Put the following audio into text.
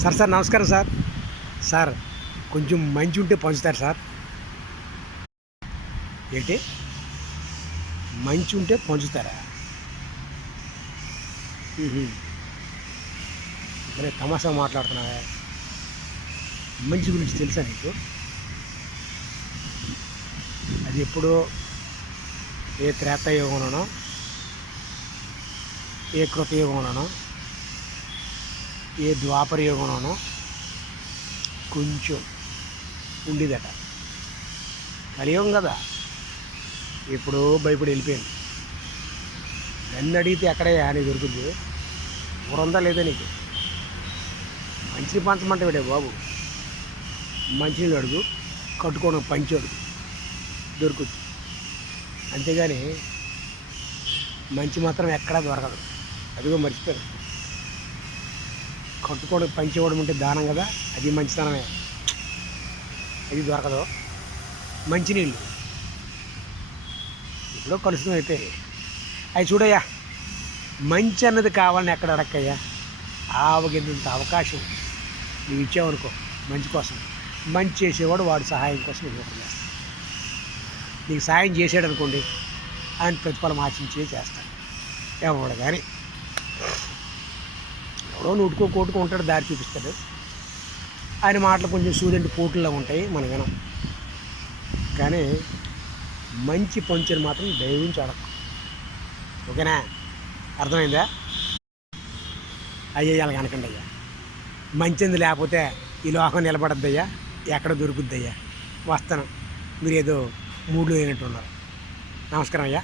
Sir నమస్కారం sir. Sir కొంచెం మంచి ఉంటే పంచుతారు సార్. ఏంటి మంచి ఉంటే పంచుతారా? మరి తమాషా మాట్లాడుతున్నావా? మంచి గురించి తెలుసా నీకు? అది ఎప్పుడో ఏ త్రేతాయుగంలోనో ఏ కృతయుగంలోనో ఏ ద్వాపర యుగంలోనో కొంచెం ఉండేదట. కలియుగం కదా, ఎప్పుడో భయపడి వెళ్ళిపోయింది. నన్ను అడిగితే ఎక్కడే అని దొరుకుతుంది. ఊరందా లేదా నీకు? మంచిని పంచమంటే విడే బాబు. మంచినీళ్ళు అడుగు, కట్టుకోవడం పంచి అడుగు, దొరుకుతుంది. అంతేగాని మంచి మాత్రం ఎక్కడా దొరకదు. అదిగో మర్చిపోయారు. కట్టుకోవడం పంచి ఇవ్వడం అంటే దానం కదా, అది మంచితనమే. అది దొరకదు. మంచినీళ్ళు ఇప్పుడు కలుషితం అయిపోయి అవి చూడయ్యా. మంచి అన్నది కావాలని ఎక్కడ అడక్కయ్యా. ఆవగింత అవకాశం నువ్వు ఇచ్చావనుకో మంచి కోసం, మంచి చేసేవాడు వాడు సహాయం కోసం నువ్వు ఒకటి చేస్తాడు. నీకు సాయం చేసాడు అనుకోండి, ఆయన ప్రతిఫలం ఆశించే చేస్తాడు. ఎవడు కానీ ఎవడో నూటుకో కోటుకో ఉంటాడు, దారి చూపిస్తాడు. ఆయన మాటలు కొంచెం సూదంటి పోటుల్లో ఉంటాయి, మనం వినం. కానీ మంచి పంచుని మాత్రం దయవించి అడగ. ఓకేనా? అర్థమైందా? అయ్యా అలా కనకండి అయ్యా. మంచిది లేకపోతే ఈ లోకం నిలబడద్దయ్యా, ఎక్కడ దొరుకుద్దయ్యా. వస్తాను, మీరు ఏదో మూడ్లో అయినట్టు ఉన్నారు. నమస్కారం అయ్యా.